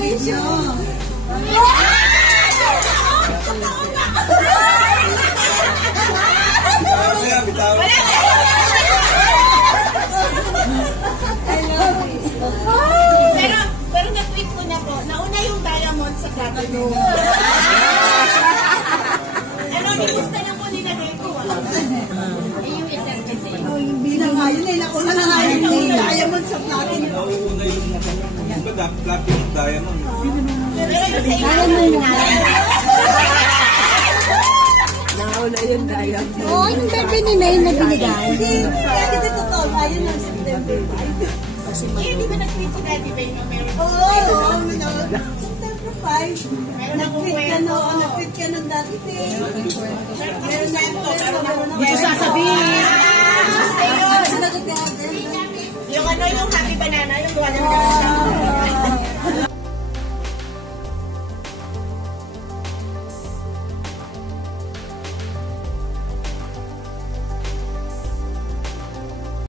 video. Pero na-tweet ko na po, nauna yung diamond sa platinum. Ano, nilusta na po nilagay ko. Ay, yung eternity. Hindi na nga yun eh. Nauna na nga yun yung diamond sa platinum. Nauuna yung platinum diamond. Diamond na. Nauna yung diamond. Oo, yung birthday ni May na binigay. Hindi, kaya dito to. Ayun na, September 5. Hindi ba nag-tweet si Daddy Bay na meron? Oo, September 5. Nag-tweet ka no, nag-tweet ka ng dati. Meron na ito. Yes,